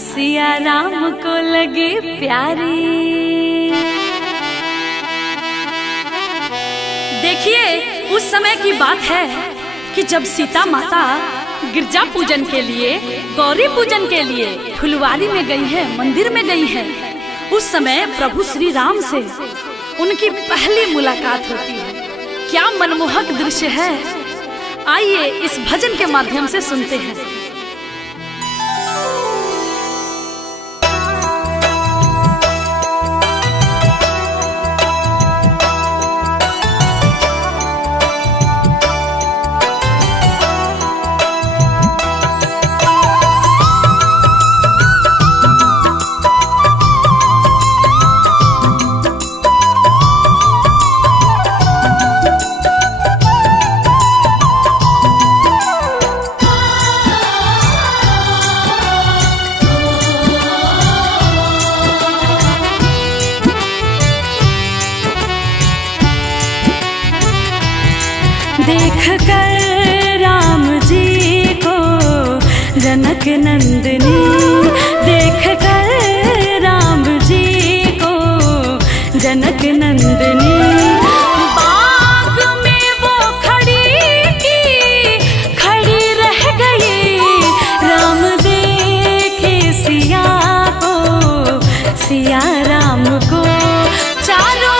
सिया राम को लगी प्यारी। देखिए उस समय की बात है कि जब सीता माता गिरजा पूजन के लिए, गौरी पूजन के लिए फुलवारी में गई है, मंदिर में गई है। उस समय प्रभु श्री राम से उनकी पहली मुलाकात होती है। क्या मनमोहक दृश्य है, आइए इस भजन के माध्यम से सुनते हैं। देख कर राम जी को जनक नंदनी, देख कर राम जी को जनक नंदनी। बाग में वो खड़ी रह गई। राम देखे सिया को, सिया राम को। चारों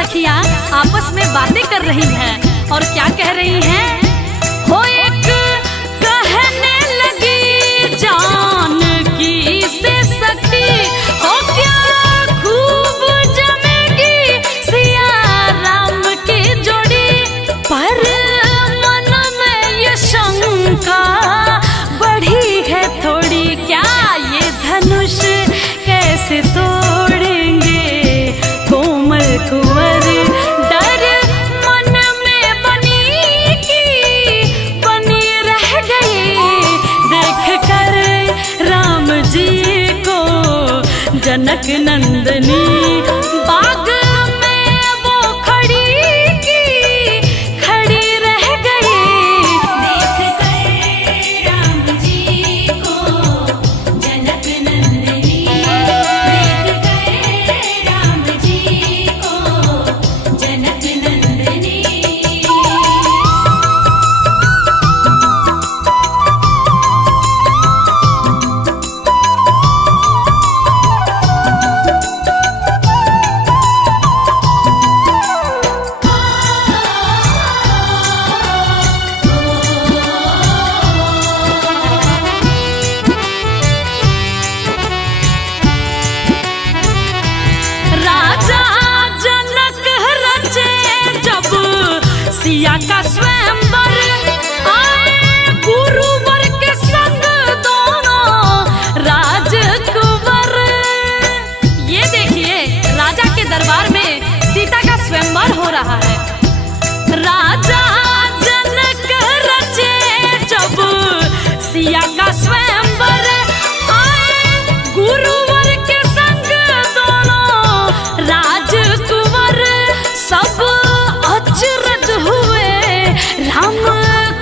अखियां आपस में बातें कर रही हैं और क्या कह रही हैं? हो एक कहने लगी जानकी से सखी, हो क्या खूब जमेगी सिया राम की जोड़ी। पर मन में ये शंका बढ़ी है थोड़ी, क्या ये धनुष कैसे तोड़ेंगे कोमल कुंवर। जनक नंदनी बाग में वो खड़ी रह गई। देख कर राम जी को जनक नंदनी, देख कर राम जी को जनक नंदनी। सिया का स्वयंवर आए गुरुवर के संग दोनों राजकुंवर। ये देखिए राजा के दरबार में सीता का स्वयंवर हो रहा है। राजा जनक रचे जब सिया का स्वयंवर आए गुरुवर के संग दोनों राजकुंवर। सब अचरज हुए राम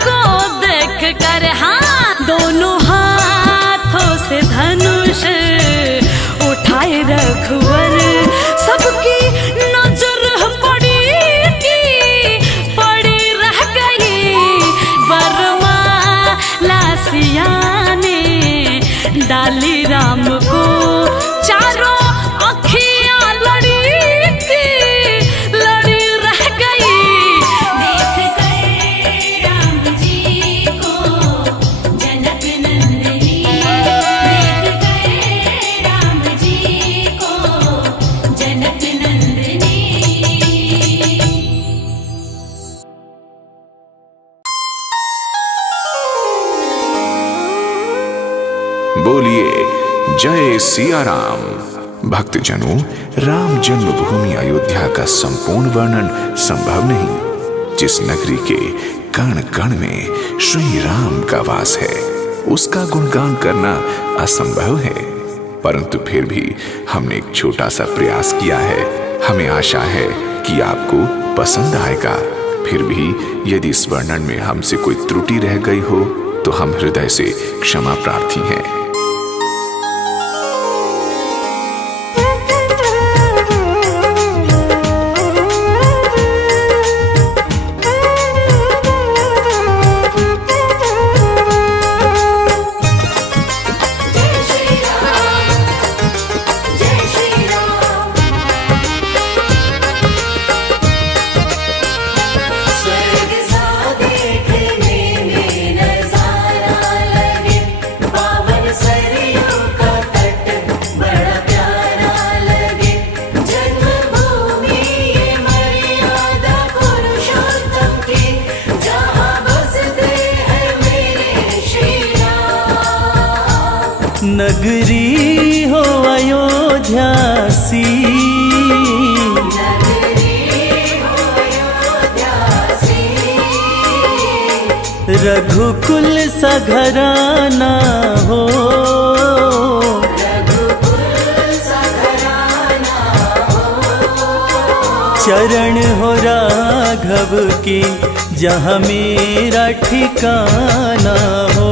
को देख कर, हाँ दोनों हाथों से धनुष उठाए रघुवर। सबकी जनक नंदनी। बोलिए जय सिया राम। भक्तजनों, राम जन्मभूमि अयोध्या का संपूर्ण वर्णन संभव नहीं। जिस नगरी के कण कण में श्री राम का वास है, उसका गुणगान करना असंभव है, परंतु फिर भी हमने एक छोटा सा प्रयास किया है। हमें आशा है कि आपको पसंद आएगा। फिर भी यदि इस वर्णन में हमसे कोई त्रुटि रह गई हो तो हम हृदय से क्षमा प्रार्थी हैं। नगरी हो अयोध्या सी, रघुकुल सा घराना हो, चरण हो राघव के जहाँ मेरा ठिकाना हो।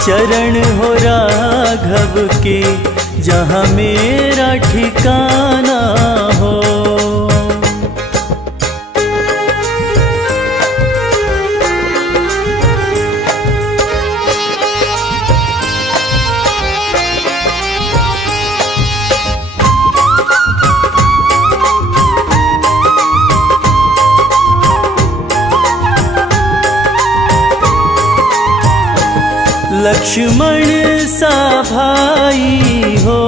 चरण हो राघव के जहाँ मेरा ठिकाना हो। लक्ष्मण सा भाई हो,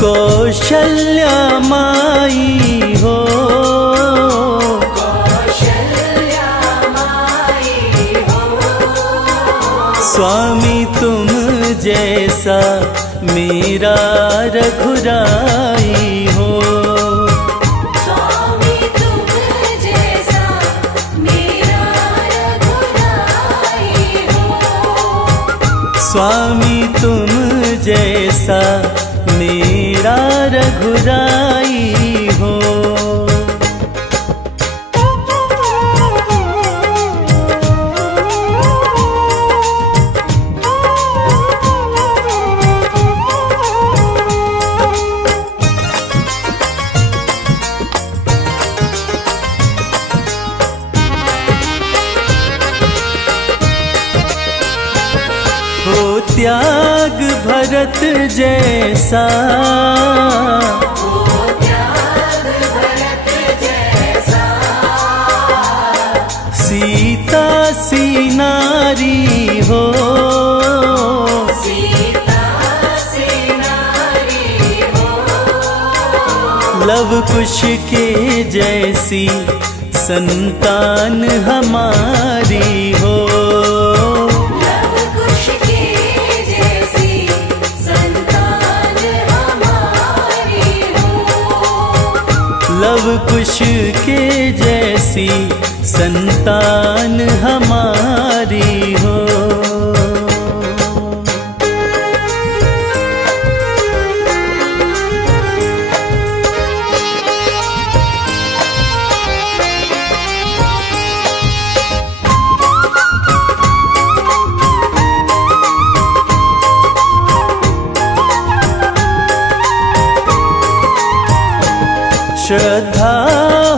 कौशल्या माई हो, स्वामी तुम जैसा मेरा रघुराई हो। स्वामी तुम जैसा मेरा रघुराई हो। त्याग भरत जैसा, सीता सी नारी हो, लव कुश के जैसी संतान हमारी हो। लव कुश के जैसी संतान हमारी हो। श्रद्धा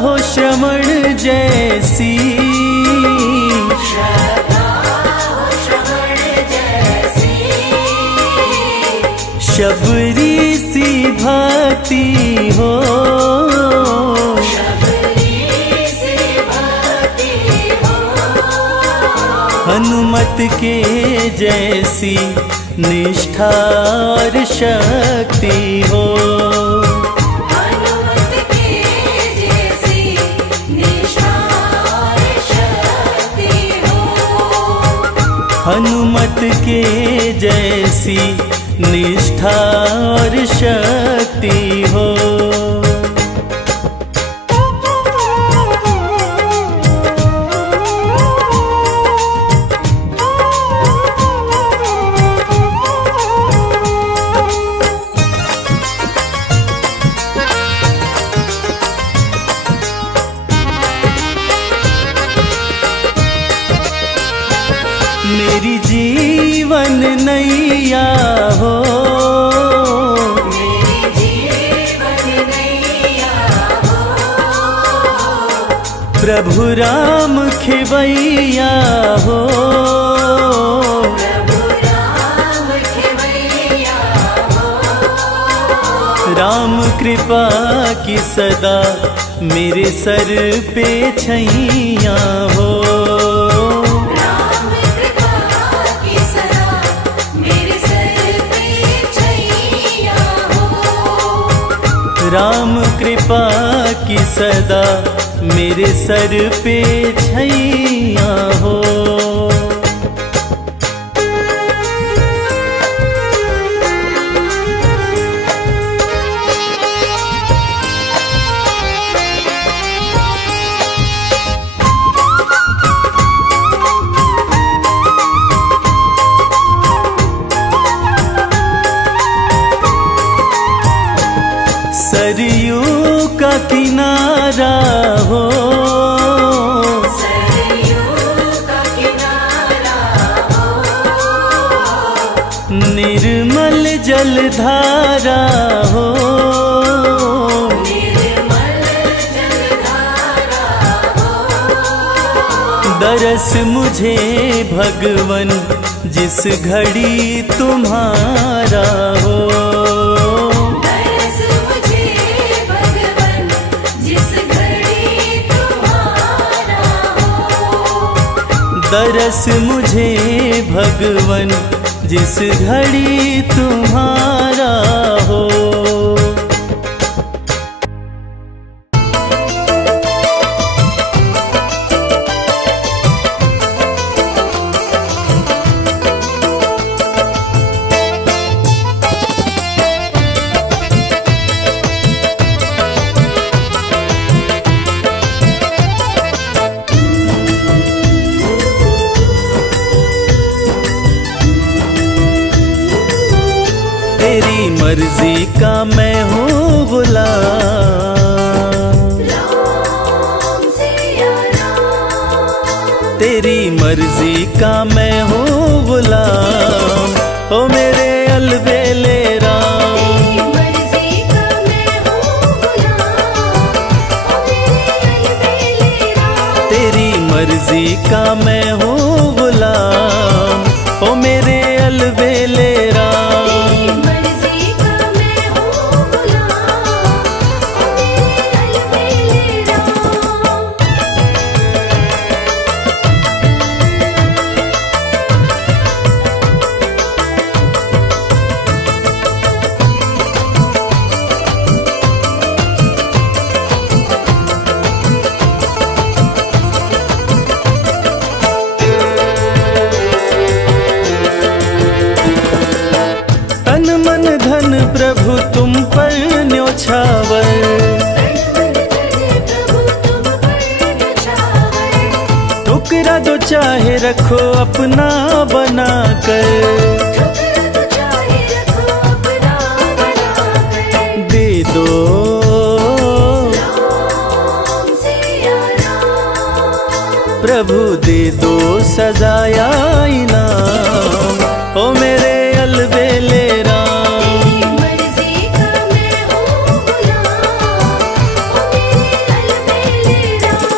हो श्रवण जैसी, शबरी सी भक्ति हो, हनुमत के जैसी निष्ठा और शक्ति हो, हनुमत के जैसी निष्ठा और शक्ति हो, हनुमत के जैसी निष्ठा और शक्ति हो। मेरी जीवन नैया हो, मेरी जीवन नैया हो, प्रभु राम खेवैया हो, प्रभु राम खेवैया हो, राम कृपा की सदा मेरे सर पे छैया हो, राम कृपा की सदा मेरे सर पे छैया हो, राम कृपा की सदा मेरे सर पे छैया हो। सरयू का किनारा हो, सरयू का किनारा हो, निर्मल जलधारा हो, निर्मल जलधारा हो, दरस मुझे भगवन जिस घड़ी तुम्हारा हो, दरस मुझे भगवन जिस घड़ी तुम्हारा हो, दरस मुझे भगवन जिस घड़ी तुम्हारा हो। तेरी मर्जी का मैं हूँ गुलाम, राम सिया राम, तेरी मर्जी का मैं हूँ गुलाम, ओ मेरे अलबेले राम, तेरी मर्जी का मैं हूँ गुलाम, ओ मेरे अलबेले राम, तेरी मर्जी का मैं हूँ गुलाम, ओ मेरे अलबेले राम। तेरी मर्जी का मैं हूँ गुलाम, ओ मेरे अलबेले राम। तन मन धन प्रभु तुम पर न्योछावर, प्रभु तुम पर न्योछावर, टुकड़ा दो चाहे रखो अपना बना कर, ठुकरा तो चाहे रखो अपना बनाकर, दे दो राम सिया राम, प्रभु दे दो सजाया इनाम, ओ मेरे अलबेले राम। तेरी मर्जी का मैं हूँ गुलाम, ओ मेरे अलबेले राम।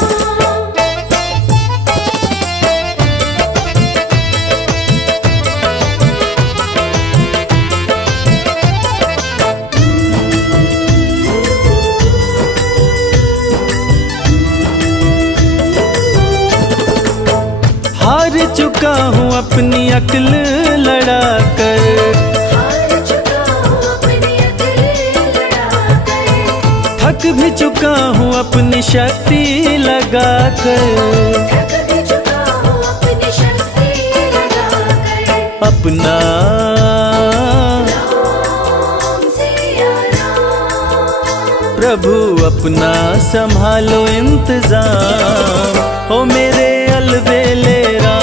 चुका हूँ अपनी अक्ल लड़ाकर, हार चुका हूँ अपनी अकल लड़ाकर, थक भी चुका हूँ अपनी शक्ति लगाकर, थक भी चुका हूँ अपनी शक्ति लगाकर। अपना राम सिया राम, प्रभु अपना संभालो इंतजाम, ओ मेरे अलबेले राम।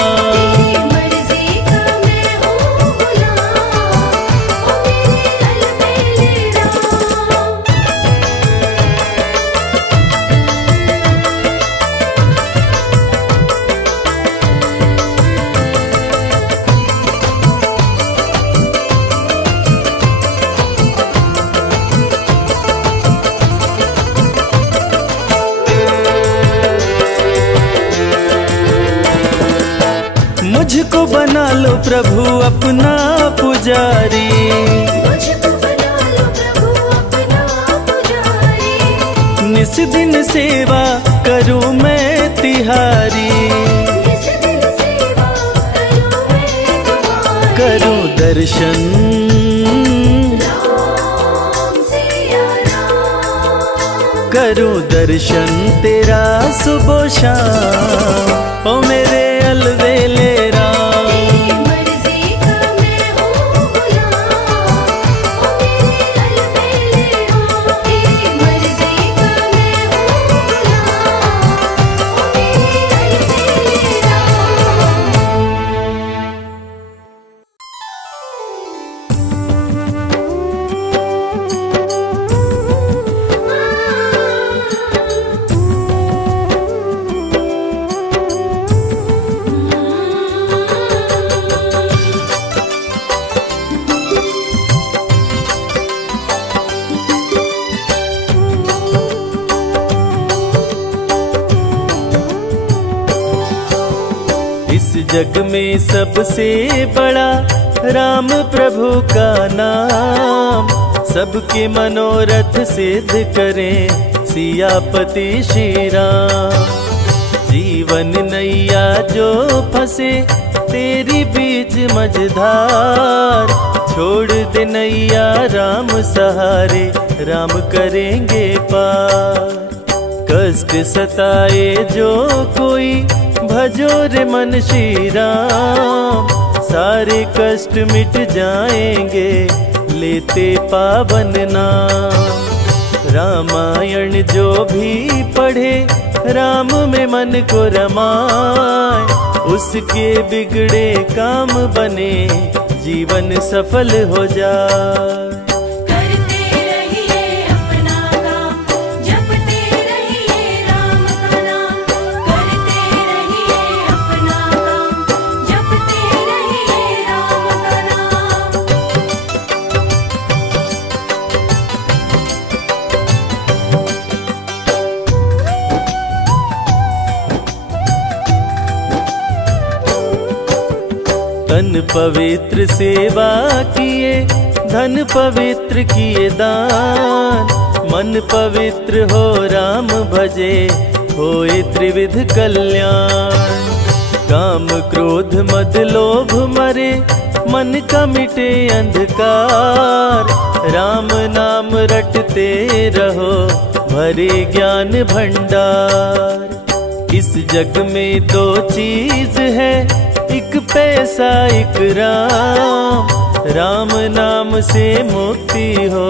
तेरी मर्जी का मैं हूँ गुलाम, ओ मेरे अलबेले राम। मुझको बना लो प्रभु अपना पुजारी, मुझको बना लो प्रभु अपना पुजारी, निस दिन सेवा करूं मैं तिहारी, इस दिन सेवा करूं मैं तुम्हारी। करूं दर्शन राम सिया राम, करूं दर्शन तेरा सुबह शाम, ओ मेरे अलबेले राम। तेरी मर्जी का मैं हूँ गुलाम, ओ मेरे अलबेले राम। तेरी मर्जी का मैं हूँ गुलाम, ओ मेरे अलबेले राम। इस जग में सबसे बड़ा राम प्रभु का नाम, सबके मनोरथ सिद्ध करें सियापति श्री राम। जीवन नैया जो फंसे तेरी बीच मझधार, छोड़ दे नैया राम सहारे, राम करेंगे पार। कष्ट सताए जो कोई भजो रे मन श्री राम, सारे कष्ट मिट जाएंगे लेते पावन नाम। रामायण जो भी पढ़े राम में मन को रमाए, उसके बिगड़े काम बने जीवन सफल हो जाए। करते रहिए अपना काम, जपते रहिए राम का नाम। करते रहिए अपना काम, जपते रहिए राम का नाम। तन पवित्र सेवा किए, धन पवित्र किए दान, मन पवित्र हो राम भजे, होए त्रिविध कल्याण। काम क्रोध मद लोभ मरे, मन का मिटे अंधकार, राम नाम रटते रहो भरे ज्ञान भंडार। इस जग में दो चीज है, एक पैसा एक राम, राम नाम से मुक्ति हो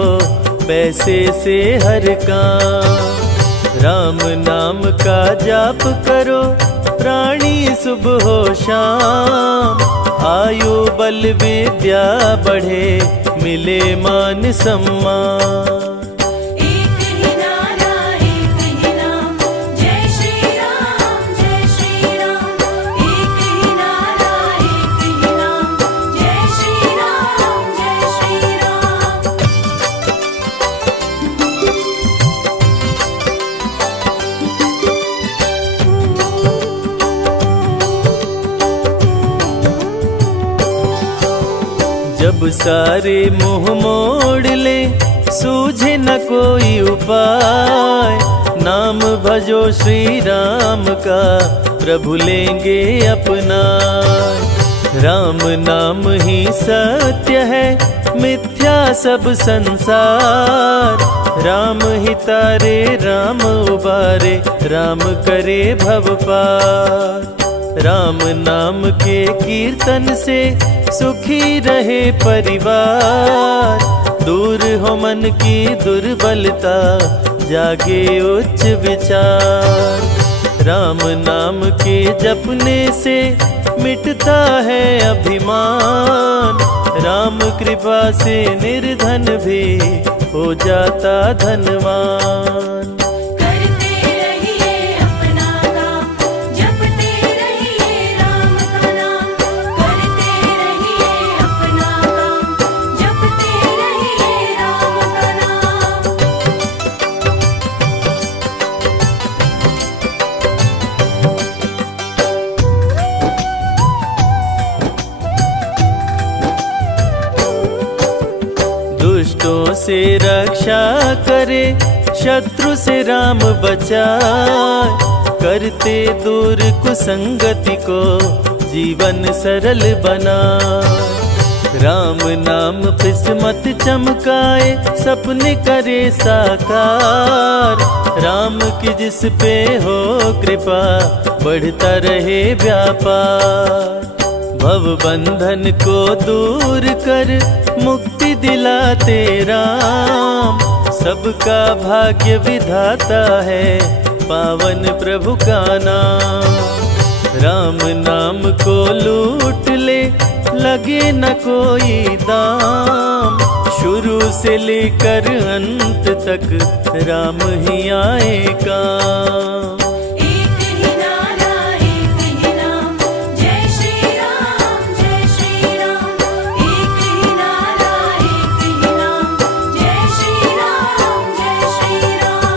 पैसे से हर काम। राम नाम का जाप करो प्राणी सुबह हो शाम, आयु बल विद्या बढ़े मिले मान सम्मान। एक ही नारा एक ही नाम, जय श्री राम जय श्री राम। एक ही नारा एक ही नाम, जय श्री राम जय श्री राम। जब सारे मुंह मोड़ ले सूझे न कोई उपाय, नाम भजो श्री राम का प्रभु लेंगे अपना। राम नाम ही सत्य है, मिथ्या सब संसार। राम ही तारे राम उबारे, राम करे भव पार। राम नाम के कीर्तन से सुखी रहे परिवार। दूर हो मन की दुर्बलता, जागे उच्च विचार। राम नाम के जपने से मिटता है अभिमान। राम कृपा से निर्धन भी हो जाता धनवान। करते रहिए अपना काम, जपते रहिए राम का नाम। करते रहिए अपना काम, जपते रहिए राम का नाम। दुष्टों से रक्षा करे, शत्रु से राम बचाए। करते दूर कुसंगति को, जीवन सरल बना। राम नाम किस्मत चमकाए, सपने करे साकार। राम की जिस पे हो कृपा, बढ़ता रहे व्यापार। भव बंधन को दूर कर, मुक्ति दिलाते राम। सबका भाग्य विधाता है, पावन प्रभु का नाम। राम नाम को लूट ले, लगे न कोई दाम। शुरू से लेकर अंत तक, राम ही आए काम। एक ही नारा एक ही नाम, जय श्री राम जय श्री राम। एक ही नारा एक ही नाम, जय श्री राम जय श्री राम।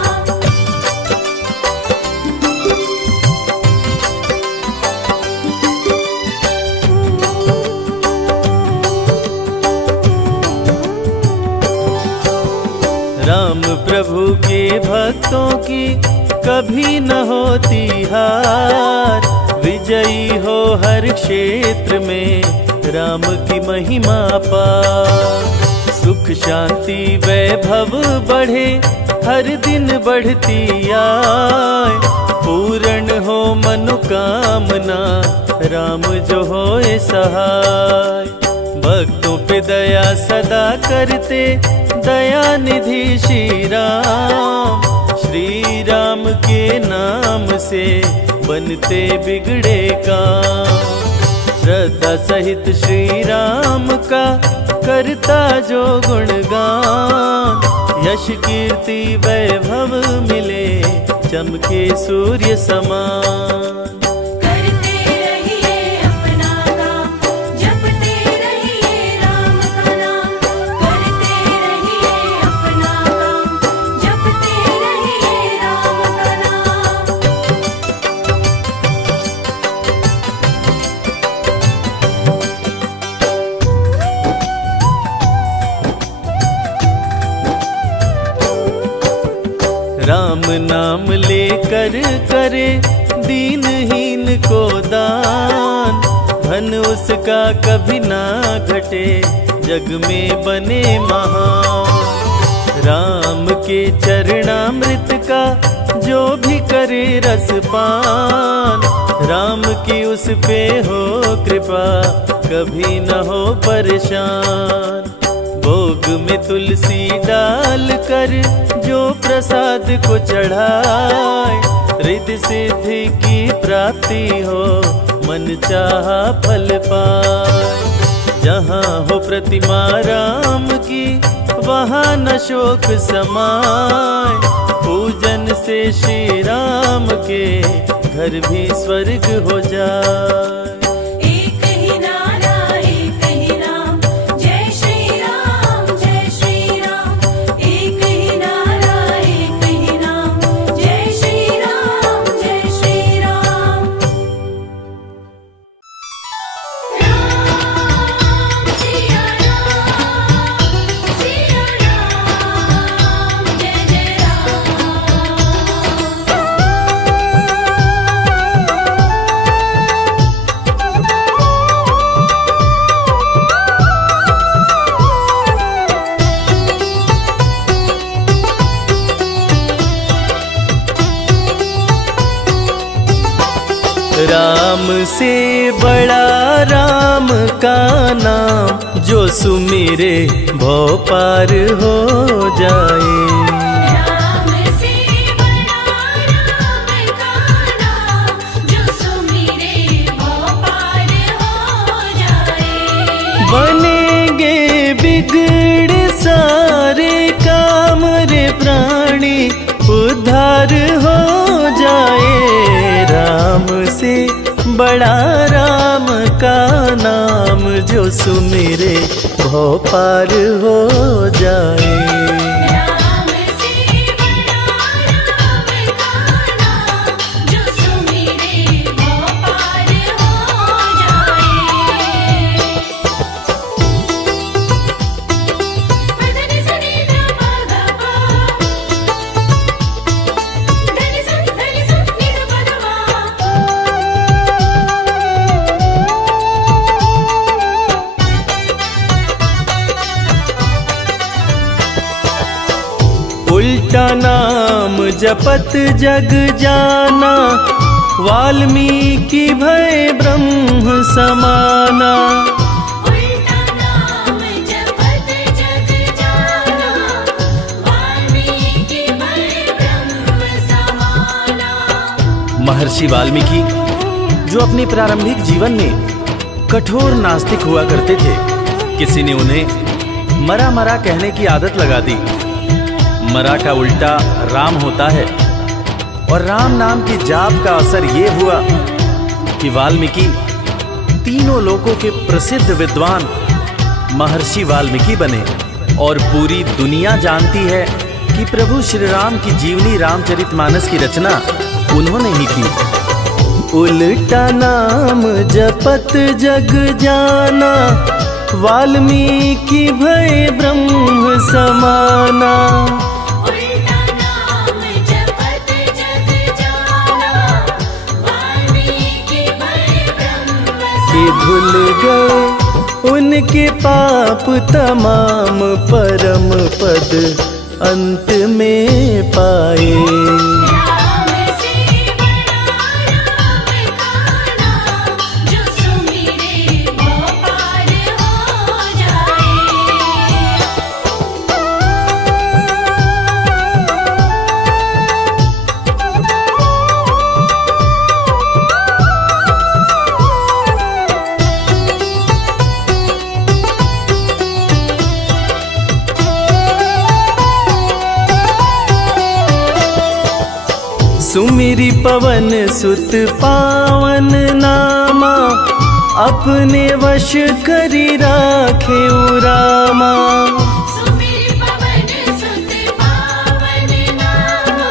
राम प्रभु के भक्तों की कभी न होती हार। विजयी हो हर क्षेत्र में, राम की महिमा पार। सुख शांति वैभव बढ़े, हर दिन बढ़ती आए। पूर्ण हो मनोकामना, राम जो होए सहाय। भक्तों पे दया सदा करते, दया निधि श्री राम। श्री राम के नाम से बनते बिगड़े काम। श्रद्धा सहित श्री राम का करता जो गुणगान। यश कीर्ति वैभव मिले, चमके सूर्य समान। करते रहिए अपना काम, जपते रहिए राम का नाम। करते रहिए अपना काम, जपते रहिए राम का नाम। राम नाम लेकर करे, दीनहीन को दान। धन उसका कभी ना घटे, जग में बने महान। राम के चरणामृत का जो भी करे रसपान। राम की उस पे हो कृपा, कभी न हो परेशान। भोग में तुलसी डाल कर, जो प्रसाद को चढ़ाए। रिद्धि सिद्धि की प्राप्ति हो, मन चाहा फल पाए। जहाँ हो प्रतिमा राम की, वहाँ न शोक समाए। पूजन से श्री राम के, घर भी स्वर्ग हो जाए। एक ही नारा एक ही नाम, जय श्री राम जय श्री राम। एक ही नारा एक ही नाम, जय श्री राम जय श्री राम। राम सिया राम, सिया राम, जय जय राम। राम से बड़ा राम का नाम, जो सुमिरे भव पार हो जाए। राम से बड़ा राम का नाम, जो सुमिरे भव पार हो जाए। बनेंगे बिगड़े सारे काम रे प्राणी, उद्धार हो जाए। राम से बड़ा राम का नाम, जो सुमिरे भव पार हो जाए। राम से बड़ा राम का नाम, जो सुमिरे भव पार हो जाए। धनि सनि ध प ग प, धनि सनि नि ध प ग म। उल्टा नाम जपत जग जाना, वाल्मीकि भय ब्रह्म समाना। उल्टा नाम जपत जग जाना, वाल्मीकि भय ब्रह्म समाना। महर्षि वाल्मीकि जो अपने प्रारंभिक जीवन में कठोर नास्तिक हुआ करते थे, किसी ने उन्हें मरा मरा कहने की आदत लगा दी। मरा का उल्टा राम होता है, और राम नाम की जाप का असर ये हुआ कि वाल्मीकि तीनों लोकों के प्रसिद्ध विद्वान महर्षि वाल्मीकि बने। और पूरी दुनिया जानती है कि प्रभु श्री राम की जीवनी रामचरितमानस की रचना उन्होंने ही की। उल्टा नाम जपत जग जाना, वाल्मीकि भय ब्रह्म समाना। उल्टा नाम जपत जग जाना, वाल्मीकि भय ब्रह्म कि धुल गए उनके पाप तमाम, परम पद अंत में पाए। राम से बड़ा राम का नाम, जो सुमिरे भव पार हो जाए। सुमिरी पवन सुत पावन नामा, अपने वश करी राखे रामा। सुमिर पवन सुत पावन नामा,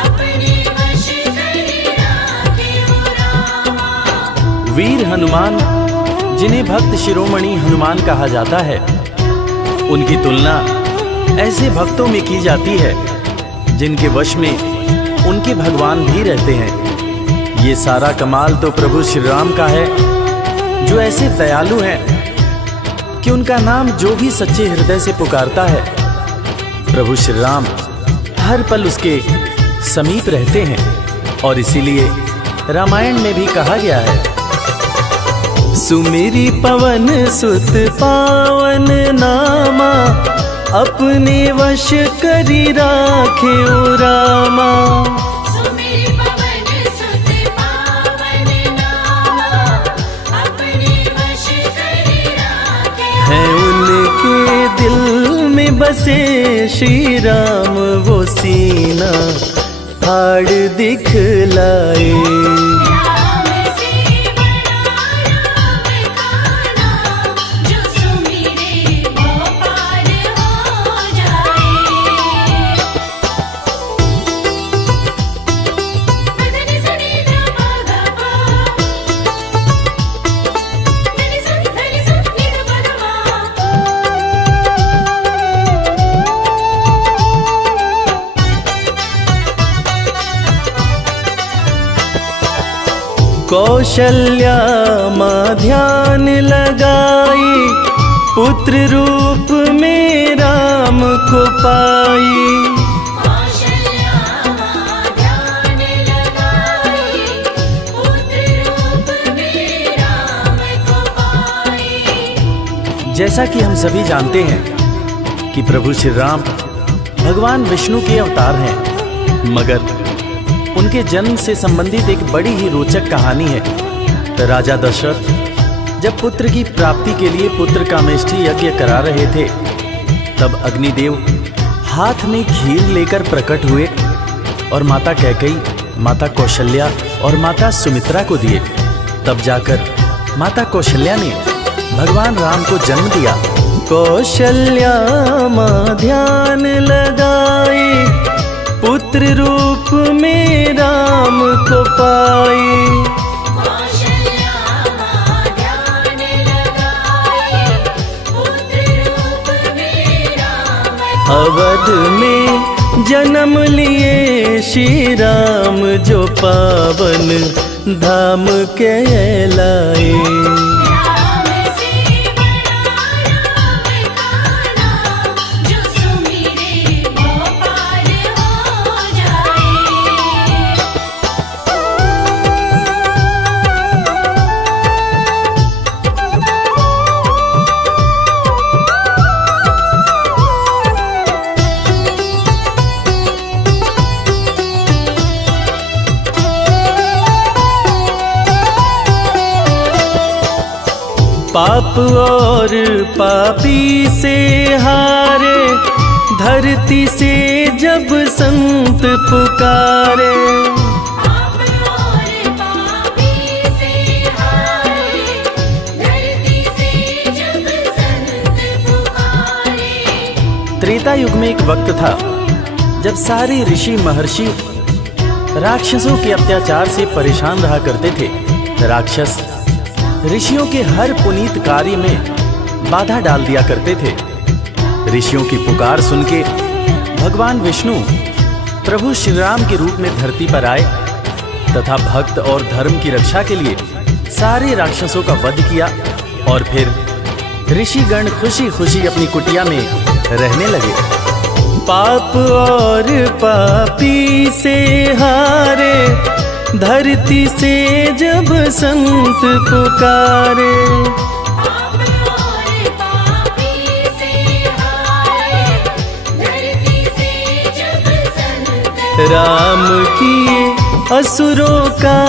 अपने वश करि राखे रामा। वीर हनुमान, जिन्हें भक्त शिरोमणि हनुमान कहा जाता है, उनकी तुलना ऐसे भक्तों में की जाती है जिनके वश में उनके भगवान भी रहते हैं। ये सारा कमाल तो प्रभु श्री राम का है, जो ऐसे दयालु हैं कि उनका नाम जो भी सच्चे हृदय से पुकारता है, प्रभु श्री राम हर पल उसके समीप रहते हैं। और इसीलिए रामायण में भी कहा गया है, सुमिरी पवन सुत पावन नामा, अपने वश करी राखे रामा। सुमिर पवन सुत पावन नामा, अपने वश करि राखे। है उनके दिल में बसे श्री राम, वो सीना फाड़ दिखलाए। राम से बड़ा राम का नाम, जो सुमिरे भव पार हो जाए। धनि सनि ध प ग प, धनि सनि नि ध प ग म। कौशल्या माँ ध्यान लगाई, पुत्र रूप में राम को पाई। कौशल्या माँ ध्यान लगाई, पुत्र रूप जैसा कि हम सभी जानते हैं कि प्रभु श्री राम भगवान विष्णु के अवतार हैं, मगर उनके जन्म से संबंधित एक बड़ी ही रोचक कहानी है। राजा दशरथ जब पुत्र की प्राप्ति के लिए पुत्र कामेष्ठी यज्ञ करा रहे थे, तब अग्निदेव हाथ में खीर लेकर प्रकट हुए और माता कैकेयी, माता कौशल्या और माता सुमित्रा को दिए। तब जाकर माता कौशल्या ने भगवान राम को जन्म दिया। कौशल्या मां ध्यान लगाए, पुत्र रूप में राम को पाए। कौशल्या मां ध्यान लगाए, पुत्र रूप में राम अवध में जन्म लिए श्री राम, जो पावन धाम कहलाए। राम से बड़ा राम का नाम, जो सुमिरे वो पार हो जाए। पाप और पापी से हारे, धरती से जब संत पुकारे। पाप और पापी से हारे, धरती से जब संत पुकारे। त्रेता युग में एक वक्त था जब सारे ऋषि महर्षि राक्षसों के अत्याचार से परेशान रहा करते थे। राक्षस ऋषियों के हर पुनीत कार्य में बाधा डाल दिया करते थे। ऋषियों की पुकार सुन के भगवान विष्णु प्रभु श्री राम के रूप में धरती पर आए तथा भक्त और धर्म की रक्षा के लिए सारे राक्षसों का वध किया और फिर ऋषिगण खुशी खुशी अपनी कुटिया में रहने लगे। पाप और पापी से हारे, धरती से जब संत पुकारे। पाप और पापी से हारे, धरती से जब संत राम किए असुरों का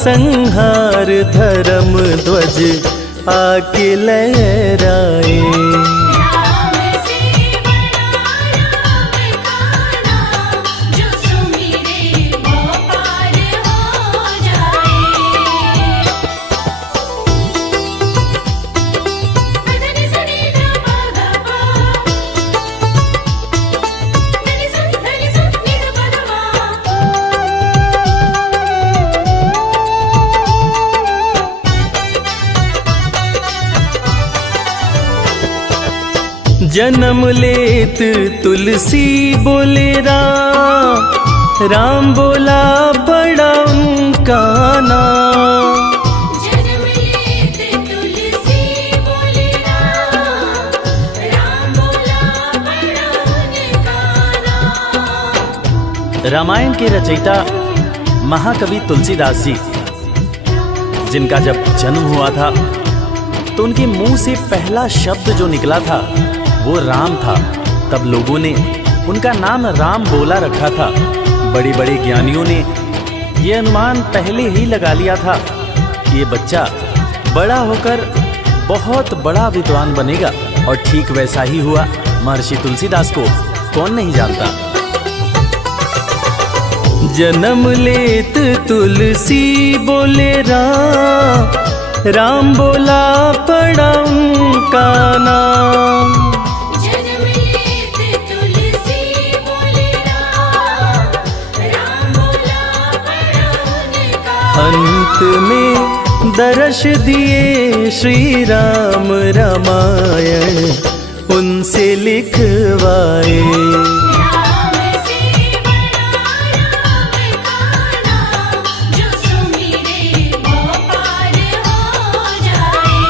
संहार, धर्म ध्वज आके लहराए। राम से बड़ा राम का नाम, जो सुमिरे वो पार हो जाए। धनि सनि ध प ध प, धनि स नि ध प ध जन्म लेत तुलसी बोले राम, राम बोला बड़ा उनका नाम। जन्म लेत तुलसी बोले राम, राम बोला बड़ा उनका नाम। रामायण के रचयिता महाकवि तुलसीदास जी, जिनका जब जन्म हुआ था तो उनके मुंह से पहला शब्द जो निकला था वो राम था। तब लोगों ने उनका नाम राम बोला रखा था। बड़े बड़े ज्ञानियों ने ये अनुमान पहले ही लगा लिया था कि ये बच्चा बड़ा होकर बहुत बड़ा विद्वान बनेगा, और ठीक वैसा ही हुआ। महर्षि तुलसीदास को कौन नहीं जानता। जन्म लेत तुलसी बोले राम, राम बोला पड़ा उनका नाम। जन्म लेत तुलसी बोले राम, राम बोला बड़ा उनका। अंत में दर्श दिए श्री राम, रामायण उनसे लिखवाए। राम से बड़ा राम का नाम, जो सुमिरे वो पार हो जाए।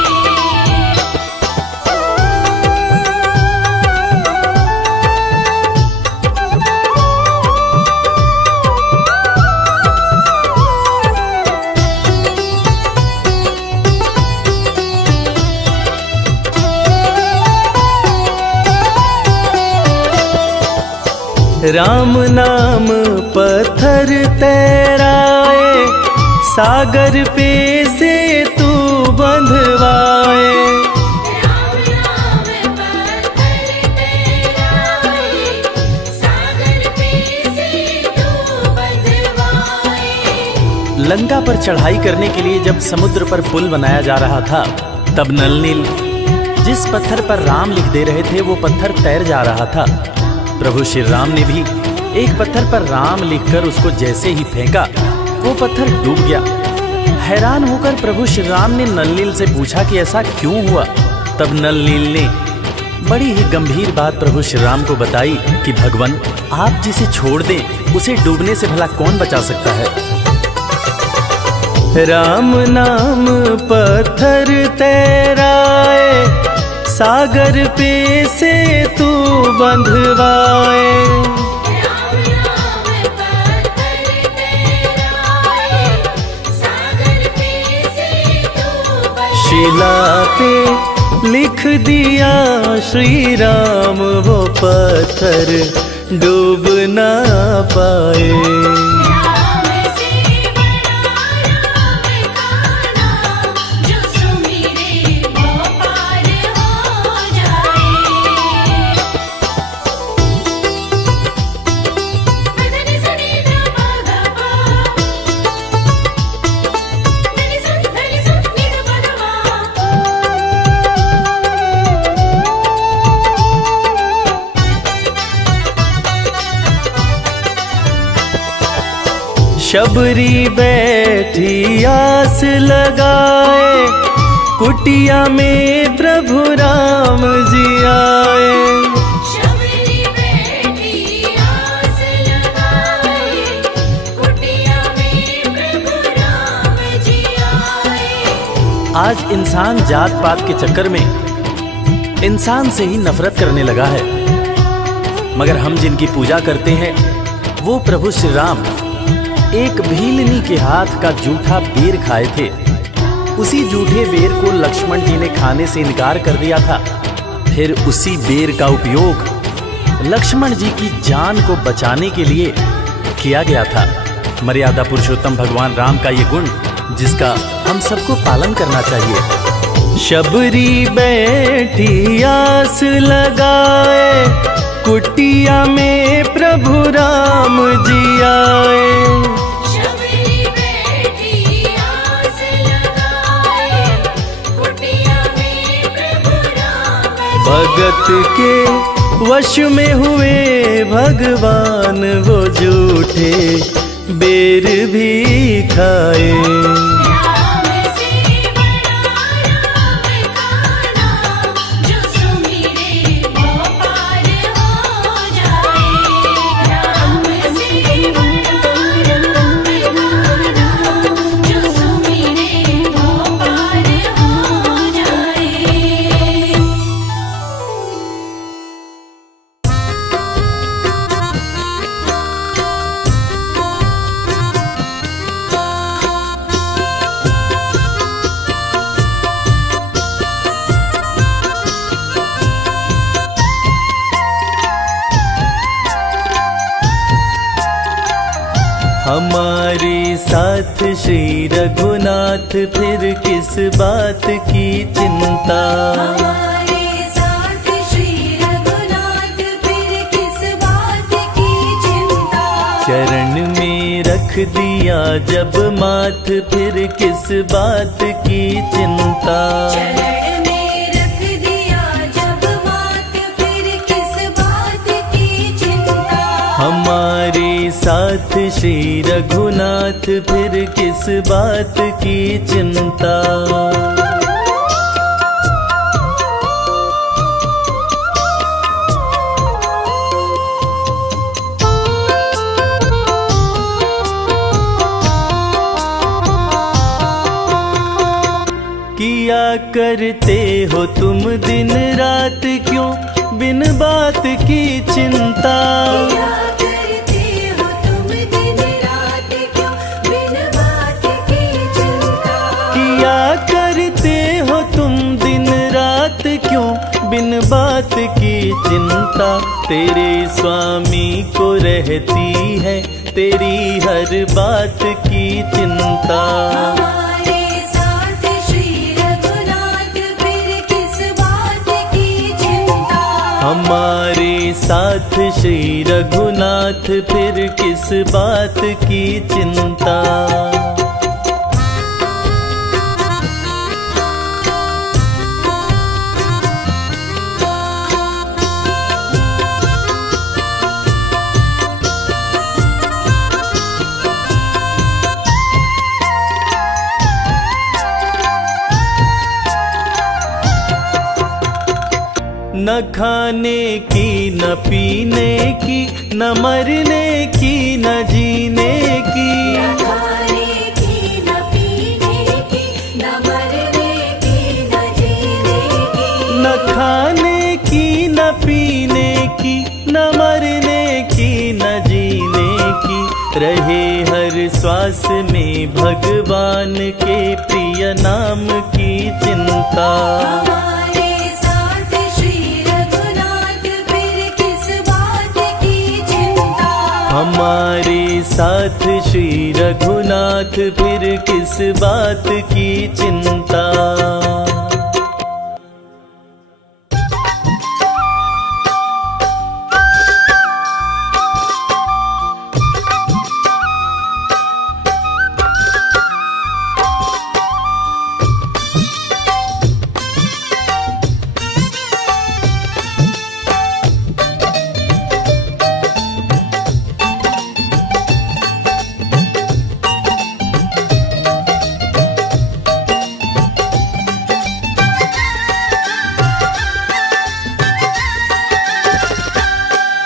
राम नाम पत्थर तैराए, सागर पे से तू बंधवाए। राम नाम पत्थर तैराए, सागर पे से तू बंधवाए। लंका पर चढ़ाई करने के लिए जब समुद्र पर पुल बनाया जा रहा था, तब नल नील जिस पत्थर पर राम लिख दे रहे थे वो पत्थर तैर जा रहा था। प्रभु श्री राम ने भी एक पत्थर पर राम लिखकर उसको जैसे ही फेंका, वो पत्थर डूब गया। हैरान होकर प्रभु श्री राम ने नल नील से पूछा कि ऐसा क्यों हुआ। तब नल नील ने बड़ी ही गंभीर बात प्रभु श्री राम को बताई कि भगवान, आप जिसे छोड़ दें उसे डूबने से भला कौन बचा सकता है। राम नाम पत्थर तैराए, सागर पे से तू बंधवाए। राम नाम पत्थर तैराए, सागर पे से तू बंधवाए। शिला पे लिख दिया श्री राम, वो पत्थर डूब ना पाए। राम से बड़ा राम का नाम, जो सुमिरे वो पार हो जाए। धनि सनि ध प ध प, धनि सनि नि ध प ध प। शबरी बैठी आस लगाए, कुटिया में प्रभु राम जी आए। शबरी बैठी आस लगाए, कुटिया में प्रभु राम जी आए। आज इंसान जात पात के चक्कर में इंसान से ही नफरत करने लगा है, मगर हम जिनकी पूजा करते हैं वो प्रभु श्री राम एक भीलनी के हाथ का जूठा बेर खाए थे। उसी जूठे बेर को लक्ष्मण जी ने खाने से इनकार कर दिया था। फिर उसी बेर का उपयोग लक्ष्मण जी की जान को बचाने के लिए किया गया था। मर्यादा पुरुषोत्तम भगवान राम का ये गुण जिसका हम सबको पालन करना चाहिए। शबरी बैठी आस लगाए, कुटिया में प्रभु राम जी आए। शबरी बैठी आस लगाए, कुटिया में प्रभु राम जी भगत के वश में हुए भगवान, वो जूठे बेर भी खाए। राम से बड़ा राम का नाम, जो सुमिरे वो पार हो जाए। राम से बड़ा राम का नाम, जो सुमिरे वो पार हो जाए। हमारे साथ श्री रघुनाथ, फिर किस बात की चिंता। हमारे साथ श्री रघुनाथ, फिर किस बात की चिंता। चरण में रख दिया जब माथ, फिर किस बात की चिंता। चरण में रख दिया जब मात, फिर किस बात की चिंता। हमारे साथ श्री रघुनाथ, फिर किस बात की चिंता। किया करते हो तुम दिन रात, क्यों बिन बात की चिंता। क्या करते हो तुम दिन रात, क्यों बिन बात की चिंता। किया करते हो तुम दिन रात, क्यों बिन बात बात की चिंता तेरे स्वामी को रहती है, तेरी हर बात की चिंता। हमारे साथ श्री रघुनाथ फिर किस बात की चिंता। हमारे साथ श्री रघुनाथ फिर किस बात की चिंता। न खाने की न पीने की, न मरने की न जीने की। न खाने की न पीने की, न मरने की न जीने की। न खाने की न पीने की, न मरने की न जीने की। रहे हर श्वास में भगवान के प्रिय नाम की चिंता। हमारे साथ श्री रघुनाथ फिर किस बात की चिंता।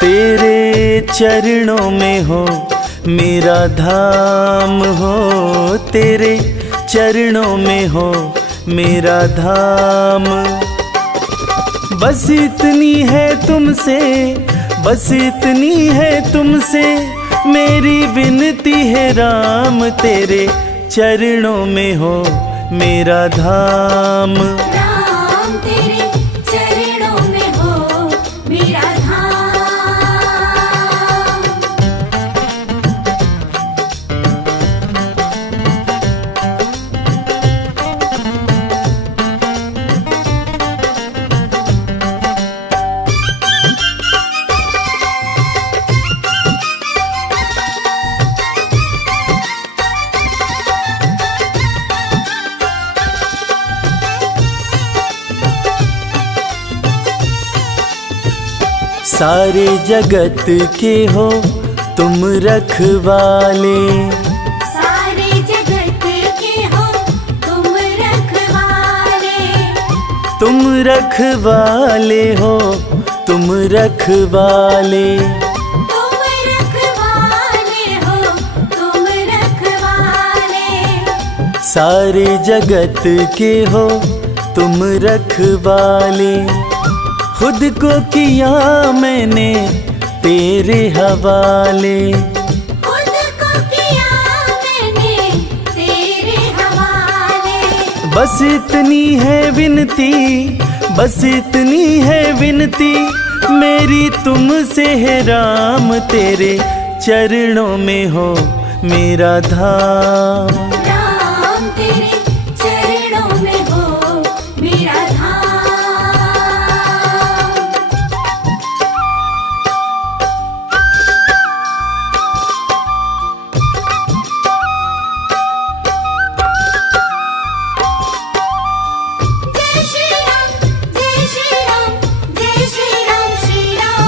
तेरे चरणों में हो मेरा धाम हो, तेरे चरणों में हो मेरा धाम। बस इतनी है तुमसे, बस इतनी है तुमसे मेरी विनती है राम। तेरे चरणों में हो मेरा धाम। राम तेरे चरणों में हो मेरा धाम। सारे जगत के हो तुम रखवाले। सारे जगत के हो तुम रखवाले। तुम रखवाले हो, तुम रखवाले। तुम रखवाले हो, तुम रखवाले। सारे जगत के हो तुम रखवाले। खुद को किया मैंने तेरे हवाले। खुद को किया मैंने तेरे हवाले। बस इतनी है विनती, बस इतनी है विनती मेरी तुमसे है राम। तेरे चरणों में हो मेरा धाम। राम तेरे चरणों में हो मेरा धाम। जय श्री राम, जय श्री राम, जय श्री राम, श्री राम।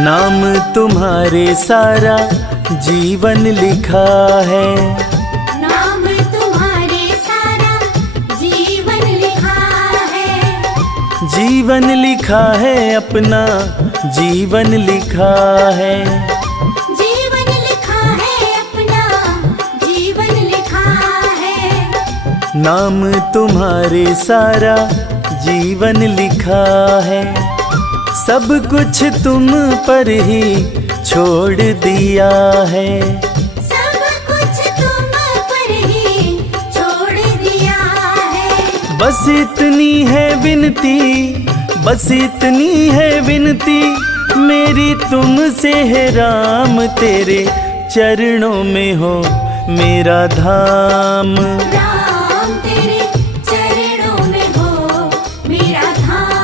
नाम तुम्हारे सारा जीवन लिखा है। नाम तुम्हारे सारा जीवन लिखा है। जीवन लिखा है अपना, जीवन लिखा है। जीवन लिखा है अपना, जीवन लिखा है। नाम तुम्हारे सारा जीवन लिखा है, सब कुछ तुम पर ही छोड़ दिया है। सब कुछ तुम पर ही छोड़ दिया है। बस इतनी है विनती, बस इतनी है विनती मेरी तुमसे है राम, तेरे चरणों में हो मेरा धाम। राम तेरे चरणों में हो मेरा धाम।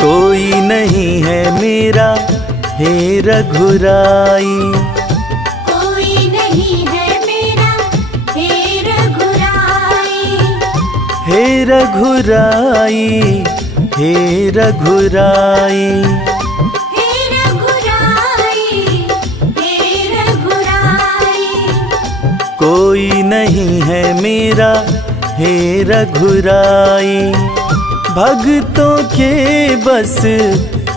कोई नहीं है मेरा हे रघुराई, कोई नहीं है मेरा हे रघुराई। हे रघुराई, हे रघुराई। हे रघुराई, हे रघुराई। कोई नहीं है मेरा हे रघुराई, भक्तों के बस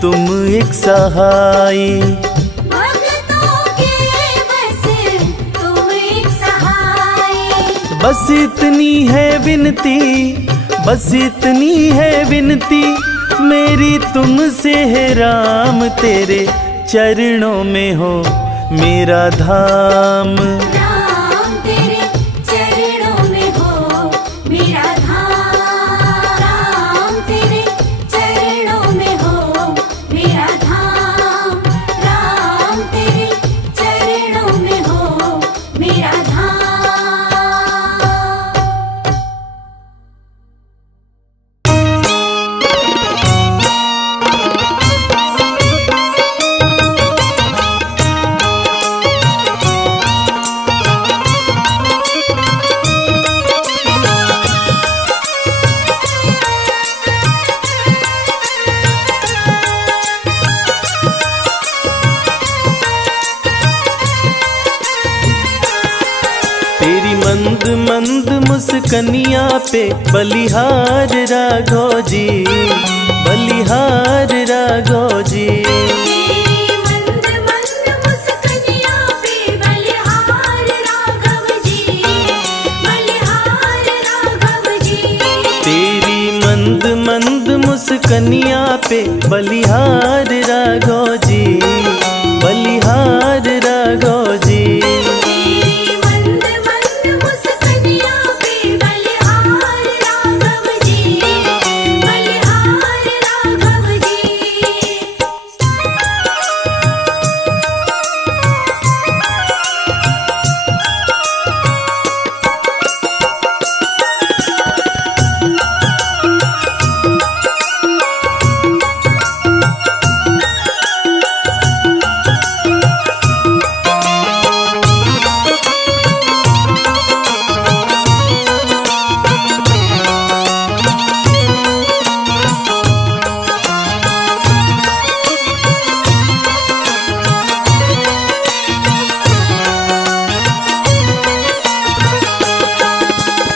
तुम एक सहाई। भक्तों के बस तुम एक सहाय। बस इतनी है विनती, बस इतनी है विनती मेरी तुमसे है राम, तेरे चरणों में हो मेरा धाम। राम तेरे चरणों में हो मेरा धाम। राम तेरे चरणों में हो मेरा धाम। राम तेरे चरणों में हो मेरा धाम। तेरी मंद मंद मुस्कनिया पे बलिहार राघव जी, बलिहार राघव जी। तेरी मंद मंद मुस्कनिया पे बलिहार राघव जी। बलिहार राघव जी। तेरी मंद मंद मुस्कनिया पे बलिहार राघव जी, बलिहार राघव जी। तेरी मंद मंद मुस्कनिया पे बलिहार राघव जी। बलिहार राघव जी।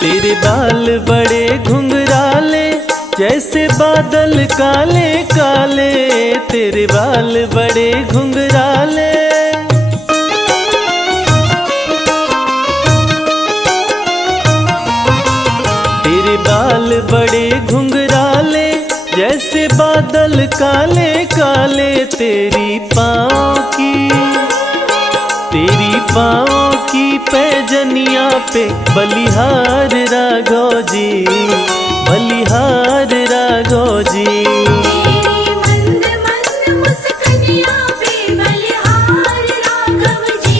तेरे बाल बड़े घुंघराले जैसे बादल काले काले, तेरे बाल बड़े घुंघराले। तेरे बाल बड़े घुंघराले जैसे बादल काले काले, तेरी पाँव की पैजनिया पे बलिहार राघव जी, बलिहार राघव जी। तेरी मंद मंद मुस्कनिया पे बलिहार राघव जी।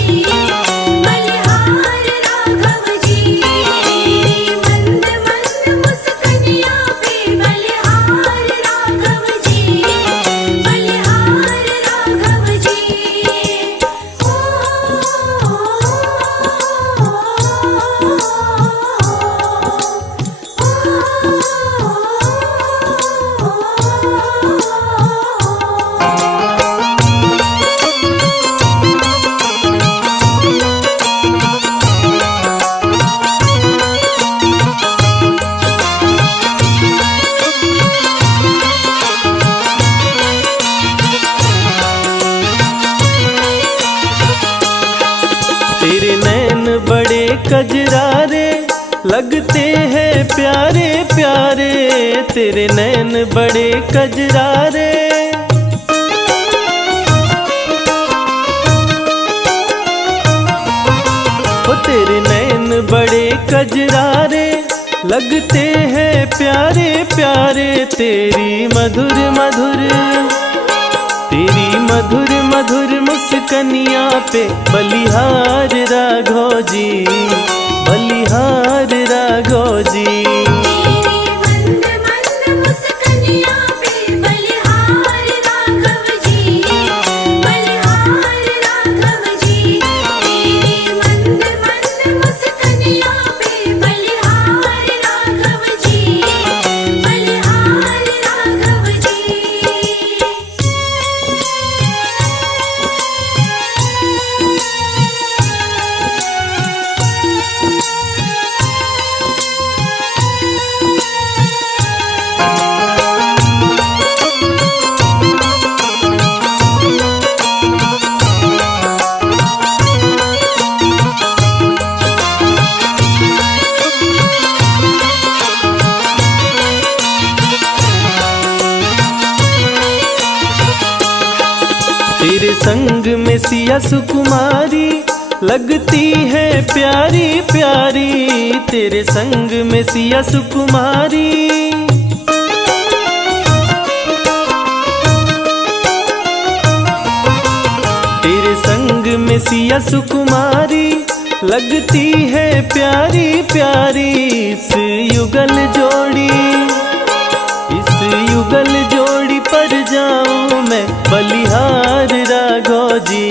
बलिहार राघव जी। तेरी मंद मंद मुस्कनिया पे बलिहार राघव जी। बलिहार राघव जी। ओ कजरारे लगते हैं प्यारे प्यारे, तेरे नैन बड़े कजरारे। ओ तेरे नैन बड़े कजरारे लगते हैं प्यारे प्यारे, तेरी मधुर मधुर मुस्कनिया पे बलिहार राघव जी, बलिहार राघव जी। तेरी मंद मंद मुस्कनिया पे बलिहार राघव जी, बलिहार राघव जी। तेरी मंद मंद मुस्कनिया पे बलिहार राघव जी, बलिहार राघव जी। तेरे संग में सिया सुकुमारी लगती है प्यारी प्यारी, तेरे संग में सिया सुकुमारी। तेरे संग में सिया सुकुमारी लगती है प्यारी प्यारी, इस युगल जोड़ी पर जाऊं मैं बलिहार राघव जी,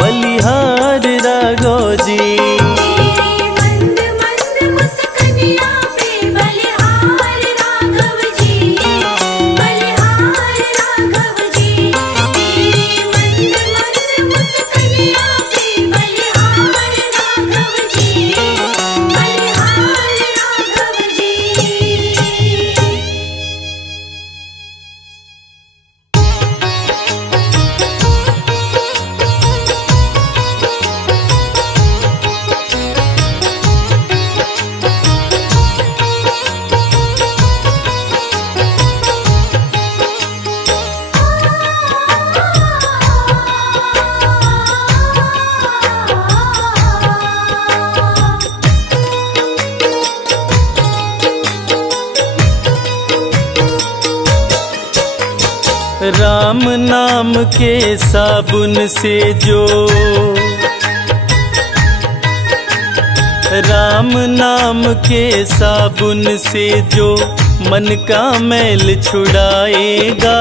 बलिहार राघव जी। तेरी मंद मंद मुस्कनिया पे बलिहार राघव जी, बलिहार राघव जी। तेरी मंद मंद मुस्कनिया पे बलिहार राघव जी, बलिहार राघव जी। राम नाम के साबुन से जो, राम नाम के साबुन से जो मन का मैल छुड़ाएगा,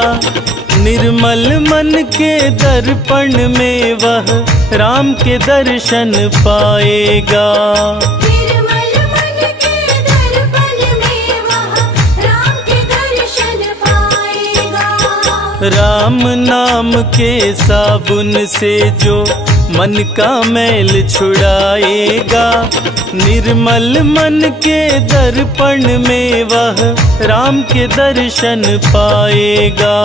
निर्मल मन के दर्पण में वह राम के दर्शन पाएगा। निर्मल मन के दर्पण में वह राम के दर्शन पाएगा। राम नाम के साबुन से जो मन का मैल छुड़ाएगा, निर्मल मन के दर्पण में वह राम के दर्शन पाएगा।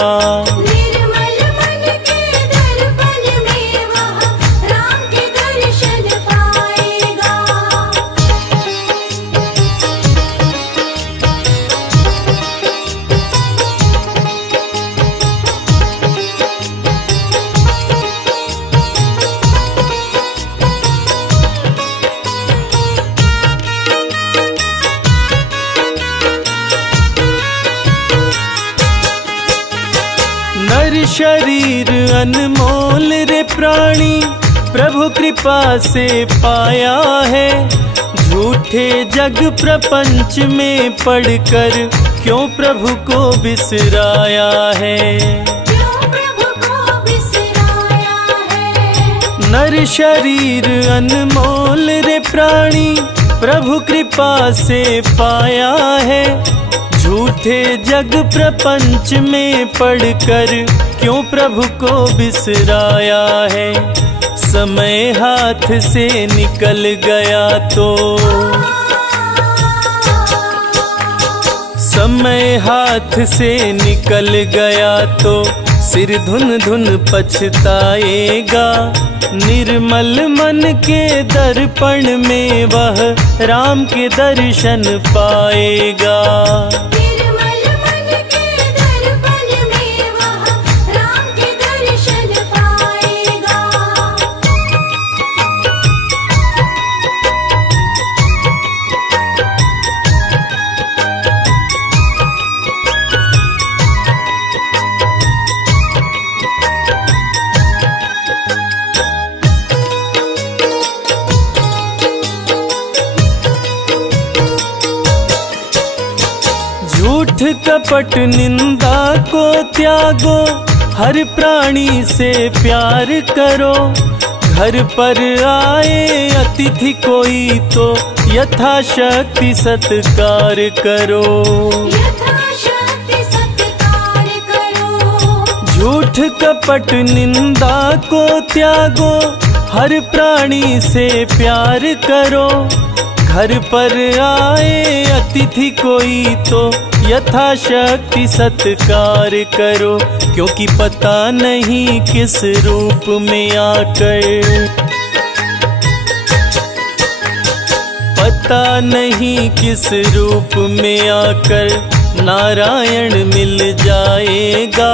निर्मल मन के दर्पण में वह राम के दर्शन पाएगा। नर शरीर अनमोल रे प्राणी प्रभु कृपा से पाया है, झूठे जग प्रपंच में पड़कर क्यों प्रभु को बिसराया है। क्यों प्रभु को बिसराया है। नर शरीर अनमोल रे प्राणी प्रभु कृपा से पाया है, झूठे जग प्रपंच में पड़कर क्यों प्रभु को बिसराया है। समय हाथ से निकल गया तो, समय हाथ से निकल गया तो सिर धुन धुन पछताएगा। निर्मल मन के दर्पण में वह राम के दर्शन पाएगा। निर्मल मन के दर्पण में वह राम के दर्शन पाएगा। झूठ कपट निंदा को त्यागो, हर प्राणी से प्यार करो। घर पर आए अतिथि कोई तो यथाशक्ति सत्कार करो। यथाशक्ति सत्कार करो। झूठ कपट निंदा को त्यागो, हर प्राणी से प्यार करो। घर पर आए अतिथि कोई तो यथाशक्ति सत्कार करो। क्योंकि पता नहीं किस रूप में आकर, पता नहीं किस रूप में आकर नारायण मिल जाएगा।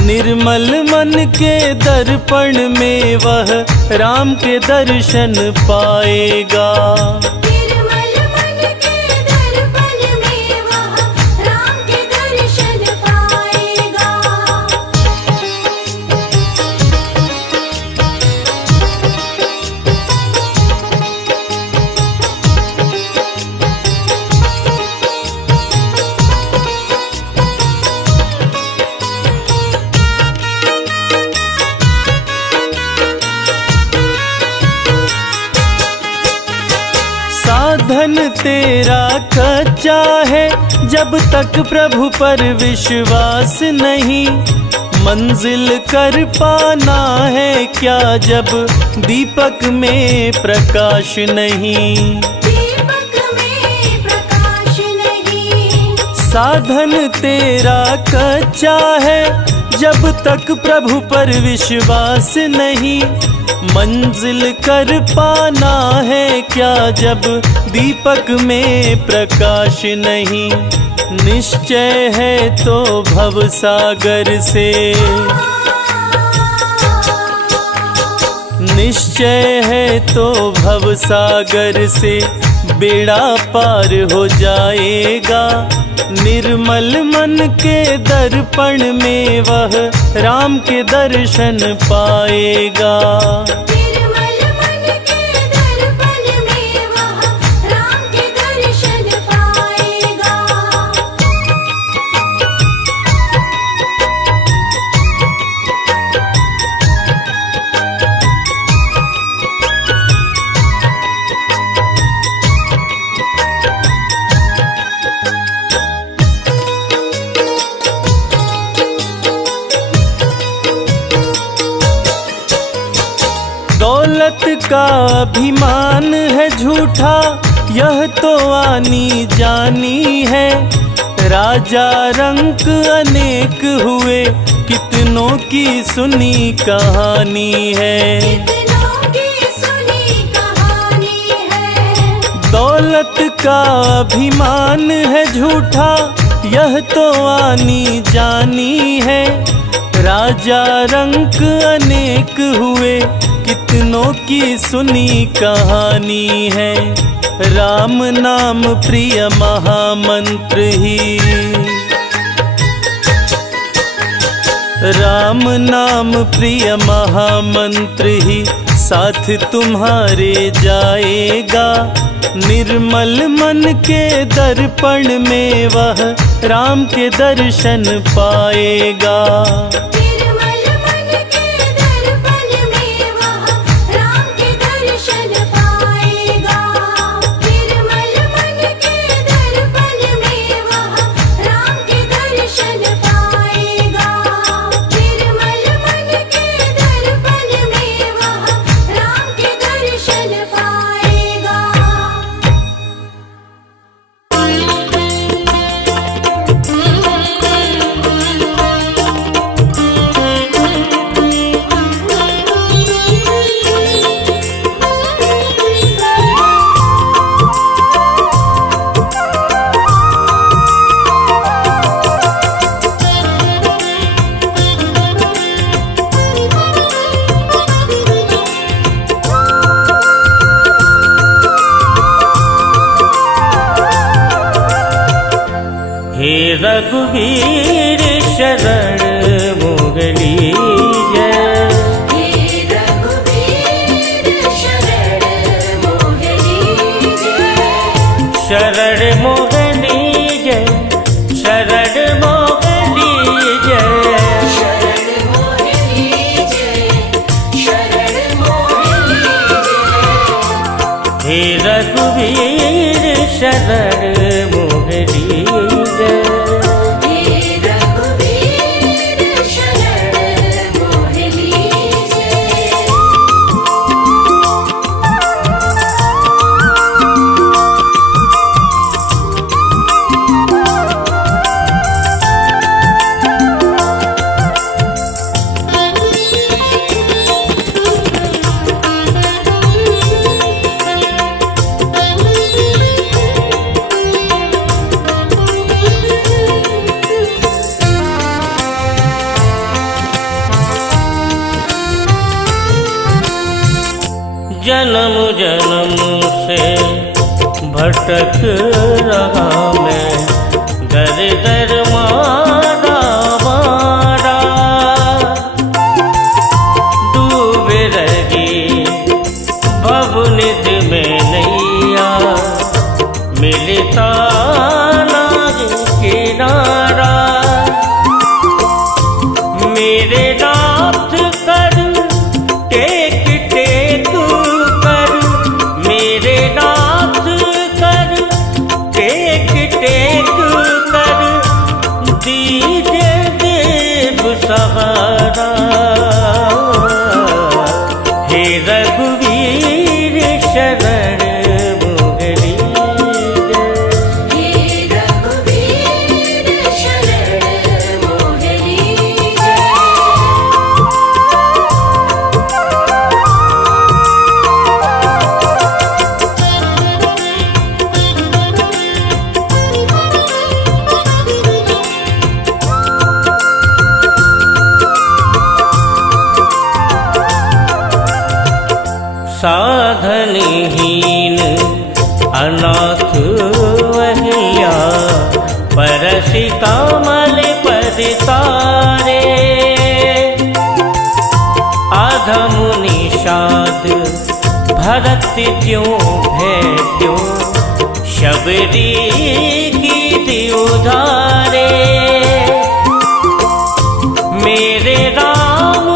निर्मल मन के दर्पण में वह राम के दर्शन पाएगा। निर्मल मन के दर्पण में वह राम के दर्शन पाएगा। साधन तेरा कच्चा है, जब तक प्रभु पर विश्वास नहीं। मंजिल कर पाना है क्या जब दीपक में प्रकाश नहीं। दीपक में प्रकाश नहीं। साधन तेरा कच्चा है, जब तक प्रभु पर विश्वास नहीं। मंजिल कर पाना है क्या जब दीपक में प्रकाश नहीं। निश्चय है तो भव सागर से, निश्चय है तो भव सागर से बेड़ा पार हो जाएगा। निर्मल मन के दर्पण में वह राम के दर्शन पाएगा। निर्मल मन के दर्पण में वह राम के दर्शन पाएगा। दौलत का अभिमान है झूठा, यह तो आनी जानी है। राजा रंक अनेक हुए, कितनों की सुनी कहानी है। कितनों की सुनी कहानी है। दौलत का अभिमान है झूठा, यह तो आनी जानी है। राजा रंक अनेक हुए, कितनों की सुनी कहानी है। राम नाम प्रिय महामंत्र ही, राम नाम प्रिय महामंत्र ही साथ तुम्हारे जाएगा। निर्मल मन के दर्पण में वह राम के दर्शन पाएगा। निर्मल मन के दर्पण में वह राम के दर्शन पाएगा। निर्मल मन के दर्पण में वह राम के दर्शन पाएगा। निर्मल मन के दर्पण में वह राम के दर्शन पाएगा। रघुवीर शरण मोगली जय। हे रघुवीर शरण मोगली जय। शरण मोगली जय, शरण मोगली जय। शरण मोगली जय, शरण मोगली जय। हे रघुवीर शरण मोगली जय। हे रघुवीर शरण मोगली जय। जन्म जन्म से भटक रहा मैं, दर दर मारा मारा। डूब रही भवनिध में नैया, मिलता ना किनारा। मेरे नाथ कर टेक टेक कर, मेरे नाथ कर टेक टेक कर। दीजिए देव सहारा। हे रघुवीर शरण मोगली जय। हे रघुवीर शरण मोगली जय। साधनहीन अनाथ अहिल्या, परसि कमल पद तारे। अधम निषाद भरत ज्यों भेट्यो, शबरी की उधारे। मेरे राम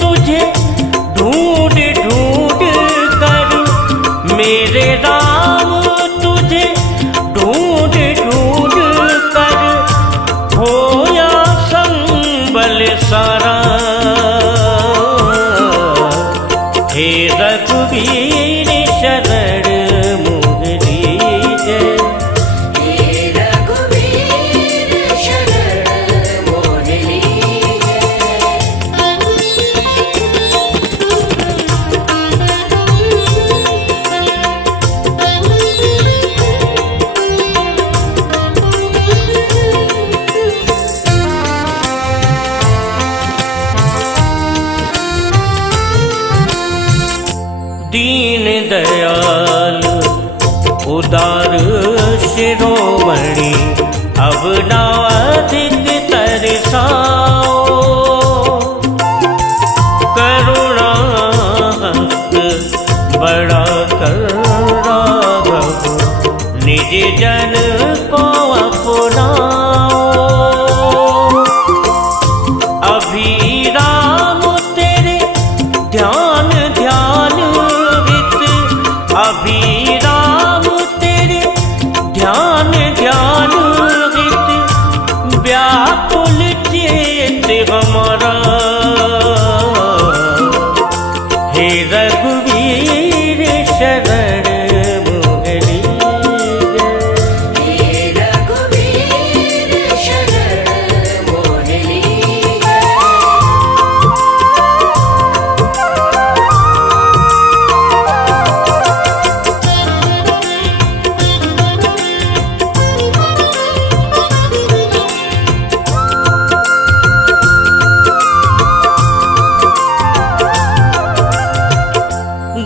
तुझे ढूंढ ढूंढ कर, मेरे राम तुझे ढूंढ ढूंढ कर। होया संबल सारा। हे रघुवीर शरण मोगली जय। हे रघुवीर शरण मोगली जय। दीन दयाल उदार शिरोमणि, अब ना अधिक तरसाओ। करुणा हस्त बड़ा कर राघव, निज जन को अपनाओ। अभी राम तेरे ध्यान ध्यान वित, अभी राम तेरे ध्यान ध्यान वित। व्याकुल चेत हमारा। हे रघुवीर शरण मोगली जय। हे रघुवीर शरण मोगली जय।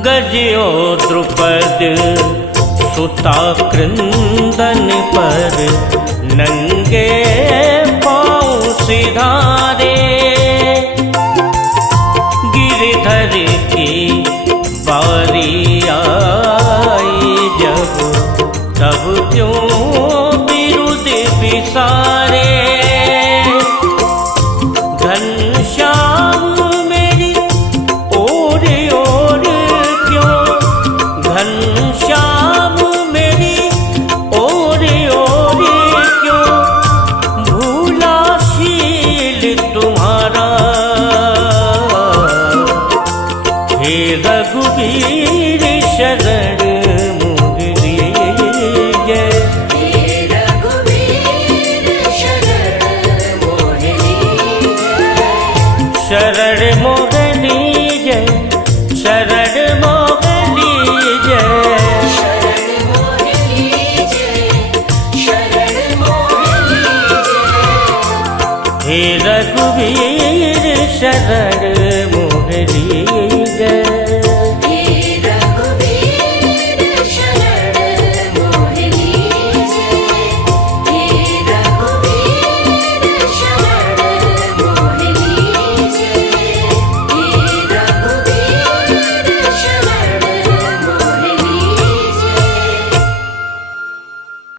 गजयो द्रुपद सुता कृंदन पर, नंगे सिधारे। गिरधर की बारी आई जब, तब क्यों बिरुद बिसारे। घनश्याम मेरी ओर ओर क्यों, घनश्याम मेरी ओर ओर क्यों, भूला शील तुम्हारा। हे रघुवीर शरण मोह लीजय। हे रघुवीर शरण मोह लीजय। शरण मोह लीजय, शरण मोह लीजय। शरण मोह लीजय। शरण मोह लीजय। हे रघुवीर शरण